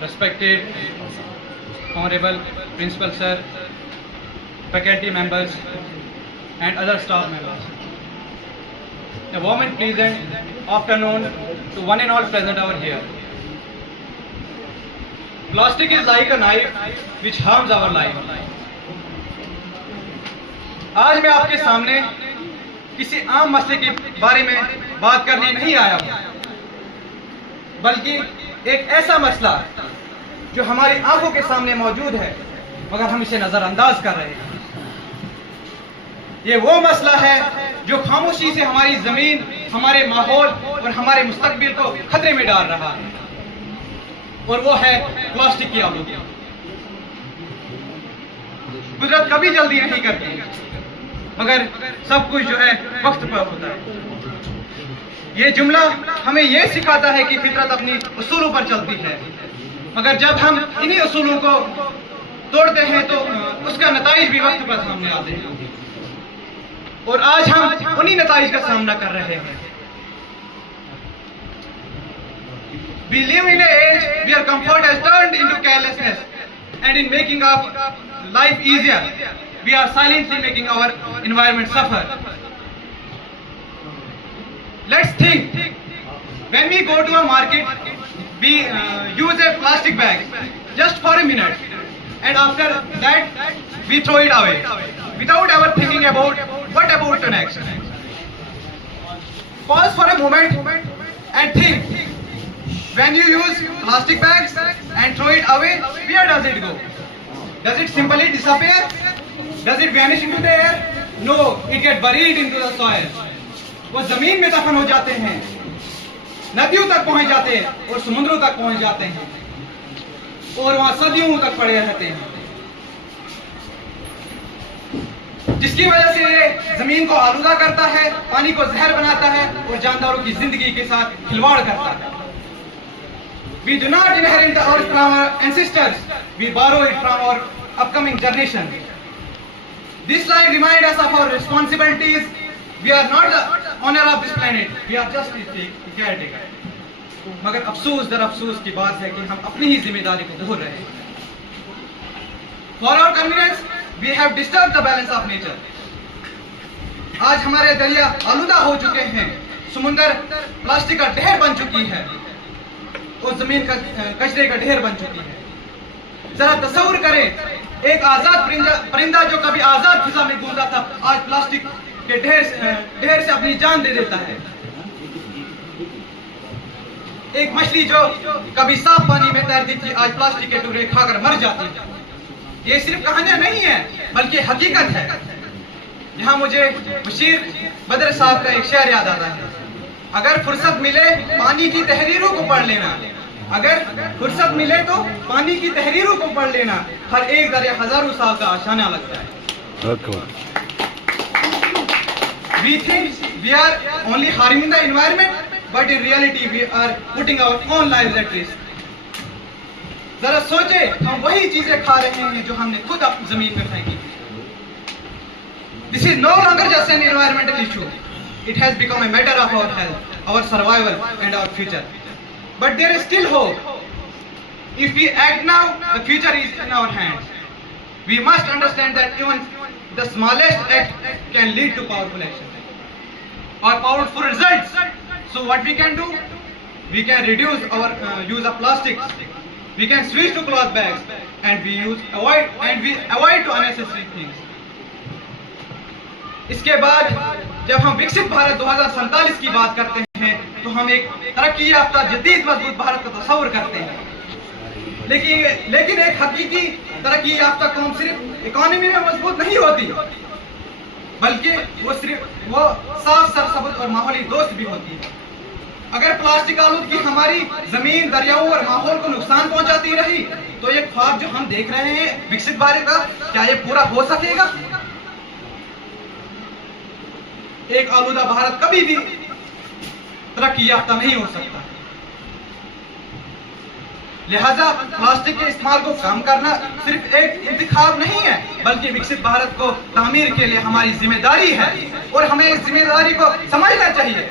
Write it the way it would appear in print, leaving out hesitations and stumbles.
respected Honorable Principal Sir, faculty members and other staff members. A warm and pleasant afternoon to one and all present over here. Plastic is like a knife which harms our life. आज मैं आपके सामने किसी आम मसले के बारे में बात करने नहीं आया हूं, बल्कि एक ऐसा मसला जो हमारी आंखों के सामने मौजूद है मगर हम इसे नजरअंदाज कर रहे हैं। ये वो मसला है जो खामोशी से हमारी जमीन, हमारे माहौल और हमारे मुस्तकबिल को खतरे में डाल रहा है, और वो है प्लास्टिक की आलूगी। कुदरत कभी जल्दी नहीं करती, मगर सब कुछ जो है वक्त पर होता है। ये जुमला हमें ये सिखाता है कि फितरत अपनी उसूलों पर चलती है, मगर जब हम इन्हीं उसूलों को तोड़ते हैं तो उसका नताइज भी वक्त पर सामने आते हैं, और आज हम उन्हीं नताइज का सामना कर रहे हैं। We live in an age where comfort has turned into carelessness, and in making our life easier, we are silently making our environment suffer. Let's think. When we go to a market, we use a plastic bag just for a minute, and after that we throw it away without ever thinking about what about the next. Pause for a moment and think. When you use plastic bags and throw it away, where does it go? Does it simply disappear? Does it vanish into the air? No, it gets buried into the soil. वो जमीन में दफन हो जाते हैं, नदियों तक पहुंच जाते हैं और समुद्रों तक पहुंच जाते हैं, और वहां सदियों तक पड़े रहते हैं, जिसकी वजह से ये जमीन को आलूदा करता है, पानी को जहर बनाता है और जानदारों की जिंदगी के साथ खिलवाड़ करता है। We do not inherit the earth from our ancestors, we borrow it from our upcoming generation. This slide reminds us of our responsibilities. We are not the owner of this planet, we are just its caretaker. मगर अफसोस दर अफसोस की बात है कि हम अपनी ही जिम्मेदारी को भूल रहे हैं। For our convenience, we have disturbed the balance of nature. आज हमारे दरिया आलूदा हो चुके हैं, समुंदर प्लास्टिक का ढेर बन चुकी है और जमीन का कचरे का ढेर बन चुकी है। जरा तस्वीर करें, एक आजाद परिंदा जो कभी आजाद फिजा में गूंजा था, आज प्लास्टिक के ढेर से अपनी जान दे देता है। एक मछली जो कभी साफ पानी में तैरती थी, आज प्लास्टिक के टुकड़े खाकर मर जाती है। ये सिर्फ कहानियां नहीं है, बल्कि हकीकत है। यहाँ मुझे बशीर बदर साहब का एक शेर याद आता है, अगर फुर्सत मिले पानी की तहरीरों को पढ़ लेना, अगर फुर्सत मिले तो पानी की तहरीरों को पढ़ लेना, हर एक दरिया हजारों साल का आशाना लगता है। We think we are only harming the environment, but in reality we are putting our own lives at risk. जरा सोचे, हम वही चीजें खा रहे हैं जो हमने खुद अपनी जमीन में फेंकी। This is no longer just an environmental issue. It has become a matter of our health, our survival and our future. But there is still hope. If we act now, the future is in our hands. We must understand that even the smallest act can lead to powerful action or powerful results. So what we can do? We can reduce our use of plastics. We can switch to cloth bags, and we avoid to unnecessary things. इसके बाद जब हम विकसित भारत 2047 की बात करते हैं तो हम एक तरक्की याफ्ता जदीद मजबूत भारत का तस्वर करते हैं, लेकिन एक हकीकी तरक्की याफ्ता कौम सिर्फ इकोनॉमी में मजबूत नहीं होती, बल्कि वो साफ सरसब्ज और माहौली दोस्त भी होती है। अगर प्लास्टिक आलूदगी हमारी जमीन, दरियाओं और माहौल को नुकसान पहुंचाती रही तो ये ख्वाब जो हम देख रहे हैं विकसित भारत का, क्या ये पूरा हो सकेगा? एक आलूदा भारत कभी भी तरक्की याफ्ता नहीं हो सकता। लिहाजा प्लास्टिक के इस्तेमाल को कम करना सिर्फ एक इंतखाब नहीं है, बल्कि विकसित भारत को तामीर के लिए हमारी जिम्मेदारी है, और हमें इस जिम्मेदारी को समझना चाहिए।